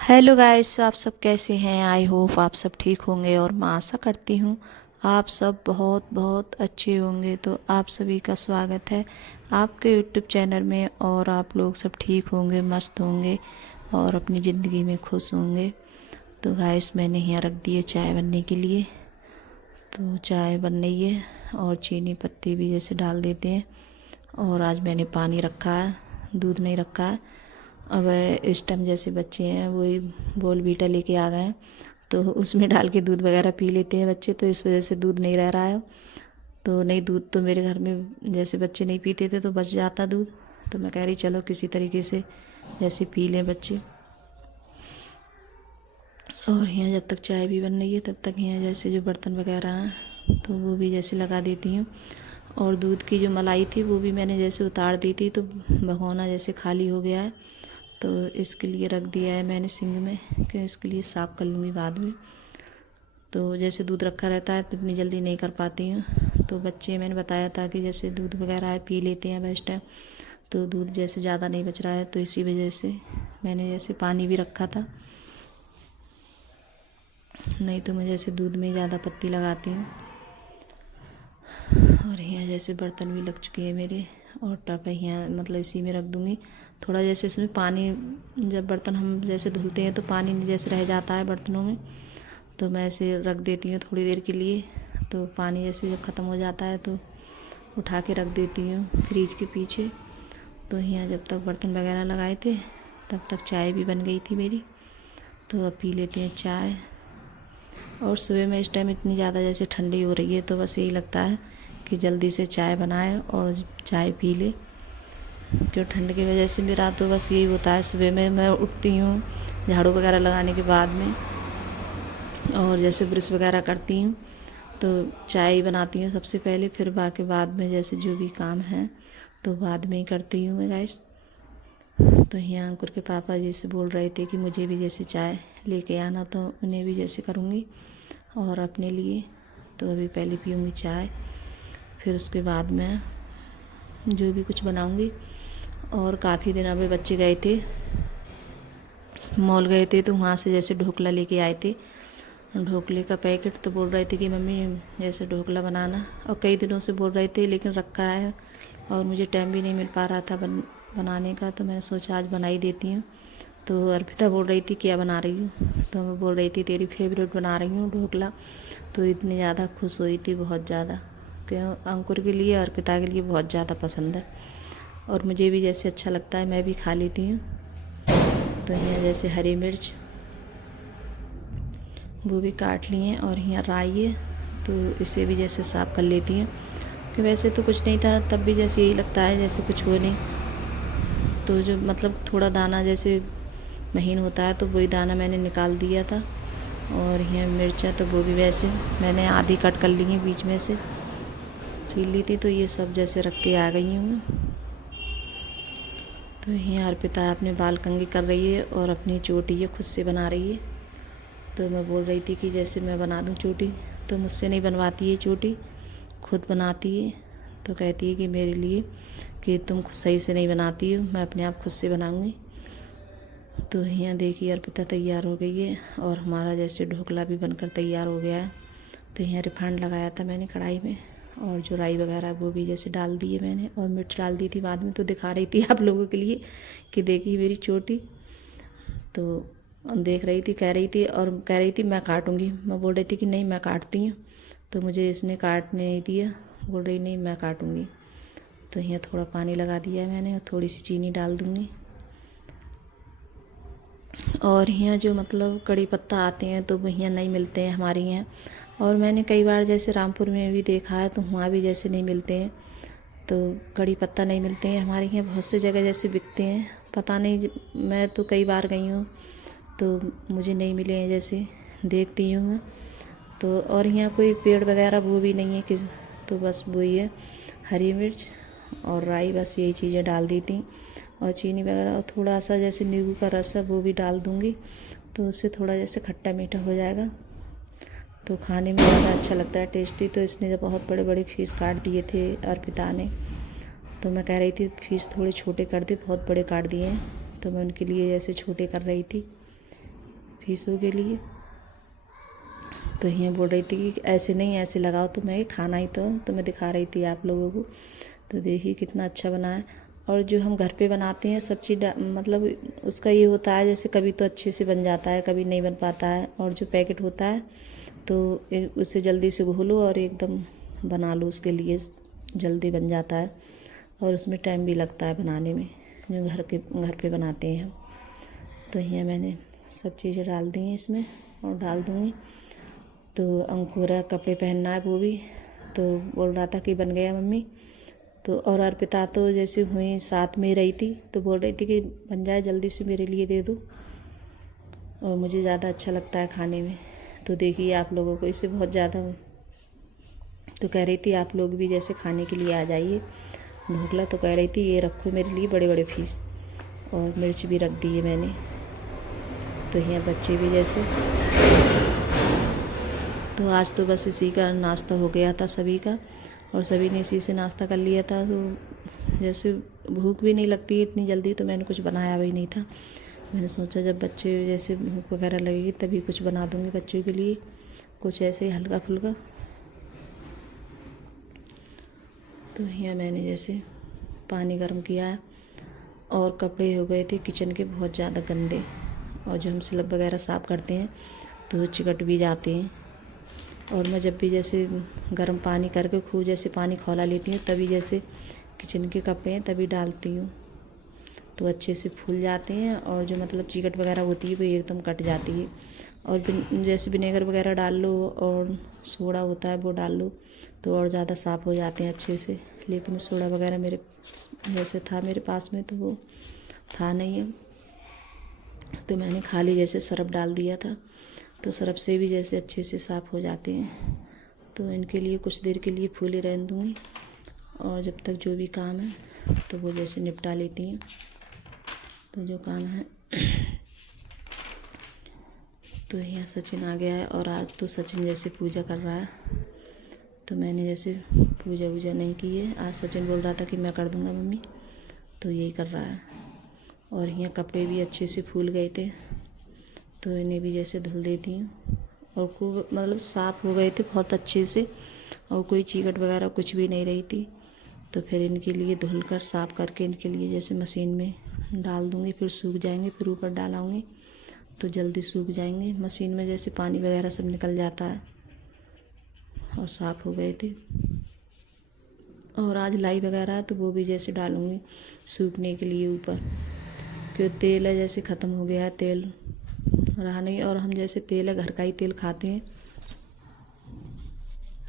Hello guys, आप सब कैसे हैं। आई होप आप सब ठीक होंगे और मैं आशा करती हूँ आप सब बहुत बहुत अच्छे होंगे। तो आप सभी का स्वागत है आपके यूट्यूब चैनल में और आप लोग सब ठीक होंगे, मस्त होंगे और अपनी ज़िंदगी में खुश होंगे। तो गाइस मैंने यहाँ रख दिए चाय बनने के लिए। तो चाय बन रही है और चीनी पत्ती भी जैसे डाल देते हैं। और आज मैंने पानी रखा है, दूध नहीं रखा है। अब इस टाइम जैसे बच्चे हैं वही बॉर्नवीटा लेके आ गए हैं, तो उसमें डाल के दूध वगैरह पी लेते हैं बच्चे, तो इस वजह से दूध नहीं रह रहा है। तो नहीं, दूध तो मेरे घर में जैसे बच्चे नहीं पीते थे तो बच जाता दूध। तो मैं कह रही चलो किसी तरीके से जैसे पी लें बच्चे। और यहाँ जब तक चाय भी बन रही है तब तक यहाँ जैसे जो बर्तन वगैरह हैं तो वो भी जैसे लगा देती हूँ। और दूध की जो मलाई थी वो भी मैंने जैसे उतार दी थी, तो भगोना जैसे खाली हो गया है, तो इसके लिए रख दिया है मैंने सिंक में कि इसके लिए साफ़ कर लूँगी बाद में। तो जैसे दूध रखा रहता है तो इतनी जल्दी नहीं कर पाती हूँ। तो बच्चे मैंने बताया था कि जैसे दूध वगैरह है पी लेते हैं बेस्ट टाइम, तो दूध जैसे ज़्यादा नहीं बच रहा है तो इसी वजह से मैंने जैसे पानी भी रखा था। नहीं तो मैं जैसे दूध में ज़्यादा पत्ती लगाती हूँ। और यहाँ जैसे बर्तन भी लग चुके हैं मेरे और टप है यहाँ, मतलब इसी में रख दूँगी। थोड़ा जैसे इसमें पानी, जब बर्तन हम जैसे धुलते हैं तो पानी जैसे रह जाता है बर्तनों में, तो मैं ऐसे रख देती हूँ थोड़ी देर के लिए। तो पानी जैसे जब ख़त्म हो जाता है तो उठा के रख देती हूँ फ्रिज के पीछे। तो यहाँ जब तक बर्तन वगैरह लगाए थे तब तक चाय भी बन गई थी मेरी। तो अब पी लेते हैं चाय। और सुबह में इस टाइम इतनी ज़्यादा जैसे ठंडी हो रही है तो बस यही लगता है कि जल्दी से चाय बनाए और चाय पी ले। क्यों, ठंड की वजह से मेरा तो बस यही होता है, सुबह में मैं उठती हूँ झाड़ू वगैरह लगाने के बाद में और जैसे ब्रश वगैरह करती हूँ तो चाय बनाती हूँ सबसे पहले, फिर बाकी बाद में जैसे जो भी काम है तो बाद में ही करती हूँ मैं गाइस। तो यहाँ अंकुर के पापा जी से बोल रहे थे कि मुझे भी जैसे चाय लेके आना, तो उन्हें भी जैसे करूँगी और अपने लिए। तो अभी पहले पीऊँगी चाय, फिर उसके बाद मैं जो भी कुछ बनाऊँगी। और काफ़ी दिन अभी बच्चे गए थे, मॉल गए थे, तो वहाँ से जैसे ढोकला लेके आए थे, ढोकले का पैकेट। तो बोल रहे थे कि मम्मी जैसे ढोकला बनाना, और कई दिनों से बोल रहे थे लेकिन रखा है और मुझे टाइम भी नहीं मिल पा रहा था बनाने का, तो मैंने सोचा आज बना ही देती हूँ। तो अर्पिता बोल रही थी क्या बना रही हूँ, तो मैं बोल रही थी तेरी फेवरेट बना रही हूँ ढोकला। तो इतनी ज़्यादा खुश हुई थी, बहुत ज़्यादा, क्यों अंकुर के लिए अर्पिता के लिए बहुत ज़्यादा पसंद है और मुझे भी जैसे अच्छा लगता है, मैं भी खा लेती हूँ। तो यहाँ जैसे हरी मिर्च वो भी काट लिए और यहाँ राई है, तो इसे भी जैसे साफ़ कर लेती हूँ कि वैसे तो कुछ नहीं था तब भी जैसे यही लगता है जैसे कुछ हो नहीं। तो जो मतलब थोड़ा दाना जैसे महीन होता है तो वही दाना मैंने निकाल दिया था। और यहाँ मिर्चा तो वो भी वैसे मैंने आधी कट कर ली है, बीच में से छील ली थी। तो ये सब जैसे रख के आ गई हूँ मैं। तो यहाँ अर्पिता अपने बाल कंघी कर रही है और अपनी चोटी ये खुद से बना रही है। तो मैं बोल रही थी कि जैसे मैं बना दूँ चोटी, तो मुझसे नहीं बनवाती है चोटी, खुद बनाती है। तो कहती है कि मेरे लिए कि तुम सही से नहीं बनाती हो, मैं अपने आप खुद से बनाऊँगी। तो यहाँ देखिए अर्पिता तैयार हो गई है और हमारा जैसे ढोकला भी बनकर तैयार हो गया है। तो यहाँ रिफाइंड लगाया था मैंने कढ़ाई में और जो राई वगैरह वो भी जैसे डाल दी है मैंने, और मिर्च डाल दी थी बाद में। तो दिखा रही थी आप लोगों के लिए कि देखिए मेरी चोटी। तो देख रही थी, कह रही थी और कह रही थी मैं काटूँगी। मैं बोल रही थी कि नहीं मैं काटती हूँ, तो मुझे इसने काटने नहीं दिया, बोल रही नहीं मैं काटूँगी। तो यहाँ थोड़ा पानी लगा दिया है मैंने और थोड़ी सी चीनी डाल दूँगी। और यहाँ जो मतलब कड़ी पत्ता आते हैं तो वो यहाँ नहीं मिलते हैं हमारे यहाँ, और मैंने कई बार जैसे रामपुर में भी देखा है तो वहाँ भी जैसे नहीं मिलते हैं। तो कड़ी पत्ता नहीं मिलते हैं हमारे यहाँ, बहुत सी जगह जैसे बिकते हैं, पता नहीं, मैं तो कई बार गई हूँ तो मुझे नहीं मिले हैं जैसे देखती हूँ मैं। तो और यहाँ कोई पेड़ वगैरह वो भी नहीं है कि, तो बस वही है हरी मिर्च और राई, बस यही चीज़ें डाल दी थी और चीनी वगैरह और थोड़ा सा जैसे नींबू का रस है वो भी डाल दूँगी, तो उससे थोड़ा जैसे खट्टा मीठा हो जाएगा तो खाने में ज़्यादा अच्छा लगता है, टेस्टी। तो इसने जब बहुत बड़े बड़े पीस काट दिए थे अर्पिता ने, तो मैं कह रही थी पीस थोड़े छोटे कर दे, बहुत बड़े काट दिए हैं, तो मैं उनके लिए जैसे छोटे कर रही थी। फीसों के लिए। तो यहाँ बोल रही थी कि ऐसे नहीं ऐसे लगाओ, तो मैं खाना ही तो मैं दिखा रही थी आप लोगों को। तो देखिए कितना अच्छा बना है। और जो हम घर पे बनाते हैं सब चीज़ मतलब उसका ये होता है जैसे कभी तो अच्छे से बन जाता है, कभी नहीं बन पाता है। और जो पैकेट होता है तो उससे जल्दी से घोलो और एकदम बना लो, उसके लिए जल्दी बन जाता है और उसमें टाइम भी लगता है बनाने में, जो घर पे बनाते हैं हम। तो यहाँ मैंने सब चीज़ें डाल दी हैं इसमें और डाल दूँगी। तो अंकुरा कपड़े पहनना है वो भी, तो बोल रहा था कि बन गया मम्मी। तो और अर्पिता तो जैसे हुई साथ में रही थी, तो बोल रही थी कि बन जाए जल्दी से मेरे लिए दे दो, और मुझे ज़्यादा अच्छा लगता है खाने में। तो देखिए आप लोगों को इससे बहुत ज़्यादा, तो कह रही थी आप लोग भी जैसे खाने के लिए आ जाइए ढोकला। तो कह रही थी ये रखो मेरे लिए बड़े बड़े पीस, और मिर्च भी रख दी है मैंने। तो यहाँ बच्चे भी जैसे, तो आज तो बस इसी का नाश्ता हो गया था सभी का, और सभी ने इसी से नाश्ता कर लिया था। तो जैसे भूख भी नहीं लगती इतनी जल्दी, तो मैंने कुछ बनाया भी नहीं था। मैंने सोचा जब बच्चे जैसे भूख वगैरह लगेगी तभी कुछ बना दूँगी बच्चों के लिए, कुछ ऐसे ही हल्का फुल्का। तो यहाँ मैंने जैसे पानी गर्म किया है, और कपड़े हो गए थे किचन के बहुत ज़्यादा गंदे, और जो हम स्लब वगैरह साफ़ करते हैं तो चिकट भी जाते हैं। और मैं जब भी जैसे गर्म पानी करके खूब जैसे पानी खौला लेती हूँ तभी जैसे किचन के कपड़े हैं तभी डालती हूँ, तो अच्छे से फूल जाते हैं, और जो मतलब चिकट वगैरह होती है वो एकदम कट जाती है। और जैसे विनेगर वगैरह डाल लो और सोडा होता है वो डाल लो तो और ज़्यादा साफ़ हो जाते हैं अच्छे से। लेकिन सोडा वगैरह मेरे जैसे था मेरे पास में तो वो था नहीं है, तो मैंने खाली जैसे सरफ डाल दिया था, तो सरफ से भी जैसे अच्छे से साफ़ हो जाते हैं। तो इनके लिए कुछ देर के लिए फूले रहने दूँगी, और जब तक जो भी काम है तो वो जैसे निपटा लेती हूँ। तो जो काम है तो यहाँ सचिन आ गया है, और आज तो सचिन जैसे पूजा कर रहा है, तो मैंने जैसे पूजा वूजा नहीं की है। आज सचिन बोल रहा था कि मैं कर दूँगा मम्मी, तो यही कर रहा है। और यहाँ कपड़े भी अच्छे से फूल गए थे, तो इन्हें भी जैसे धुल देती हूँ, और खूब मतलब साफ़ हो गए थे बहुत अच्छे से, और कोई चीकट वगैरह कुछ भी नहीं रही थी। तो फिर इनके लिए धुल कर साफ़ करके इनके लिए जैसे मशीन में डाल दूँगी, फिर सूख जाएंगे, फिर ऊपर डालाऊँगी तो जल्दी सूख जाएंगे। मशीन में जैसे पानी वगैरह सब निकल जाता है, और साफ़ हो गए थे। और आज लाई वगैरह है तो वो भी जैसे डालूँगी सूखने के लिए ऊपर, क्योंकि तेल है जैसे ख़त्म हो गया है, तेल रहा नहीं। और हम जैसे तेल है घर का ही तेल खाते हैं,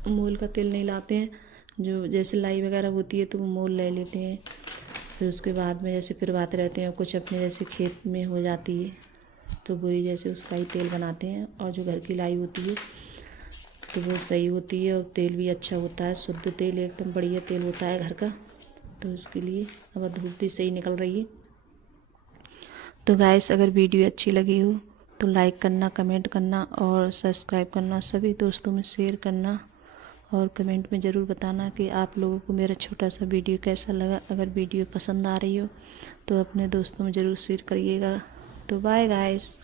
मोल का तेल नहीं लाते हैं। जो जैसे लाई वगैरह होती है तो वो मोल ले लेते हैं, फिर उसके बाद में जैसे फिरवाते रहते हैं। कुछ अपने जैसे खेत में हो जाती है तो वही जैसे उसका ही तेल बनाते हैं। और जो घर की लाई होती है तो वो सही होती है, और तेल भी अच्छा होता है, शुद्ध तेल एकदम बढ़िया तेल होता है घर का। तो इसके लिए अब धूप भी सही निकल रही है। तो गाइस अगर वीडियो अच्छी लगी हो तो लाइक करना, कमेंट करना और सब्सक्राइब करना, सभी दोस्तों में शेयर करना, और कमेंट में ज़रूर बताना कि आप लोगों को मेरा छोटा सा वीडियो कैसा लगा। अगर वीडियो पसंद आ रही हो तो अपने दोस्तों में ज़रूर शेयर करिएगा। तो बाय गाइस।